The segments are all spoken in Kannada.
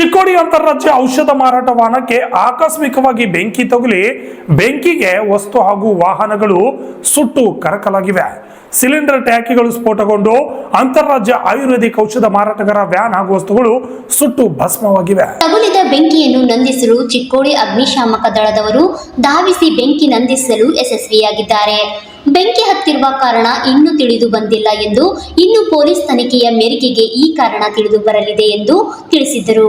ಚಿಕ್ಕೋಡಿ ಅಂತಾರಾಜ್ಯ ಔಷಧ ಮಾರಾಟ ವಾಹನಕ್ಕೆ ಆಕಸ್ಮಿಕವಾಗಿ ಬೆಂಕಿ ತಗುಲಿ ಬೆಂಕಿಗೆ ವಸ್ತು ಹಾಗೂ ವಾಹನಗಳು ಸುಟ್ಟು ಕರಕಲಾಗಿವೆ. ಸಿಲಿಂಡರ್ ಟ್ಯಾಂಕಿಗಳು ಸ್ಫೋಟಗೊಂಡು ಅಂತಾರಾಜ್ಯ ಆಯುರ್ವೇದಿಕ್ ಔಷಧ ಮಾರಾಟಗಾರ ವ್ಯಾನ್ ಹಾಗೂ ವಸ್ತುಗಳು ಸುಟ್ಟು ಭಸ್ಮವಾಗಿವೆ. ತಗುಲಿದ ಬೆಂಕಿಯನ್ನು ನಂದಿಸಲು ಚಿಕ್ಕೋಡಿ ಅಗ್ನಿಶಾಮಕ ದಳದವರು ಧಾವಿಸಿ ಬೆಂಕಿ ನಂದಿಸಲು ಯಶಸ್ವಿಯಾಗಿದ್ದಾರೆ. ಬೆಂಕಿ ಹತ್ತಿರುವ ಕಾರಣ ಇನ್ನೂ ತಿಳಿದು ಬಂದಿಲ್ಲ ಎಂದು, ಇನ್ನು ಪೊಲೀಸ್ ತನಿಖೆಯ ಮೇರೆಗೆ ಈ ಕಾರಣ ತಿಳಿದು ಬರಲಿದೆ ಎಂದು ತಿಳಿಸಿದರು.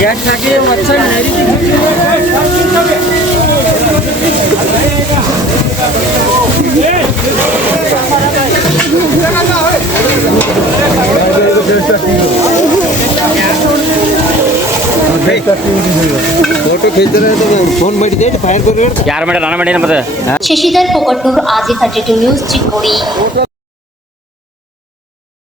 गैस टाकी अच्छा नहीं फोटो खींच रहे तो फोन ಮಾಡಿ फायर कर यार मैं राणा ಮಾಡಿ शशिधर पोकटूर आज 32 न्यूज चिक्कोडी.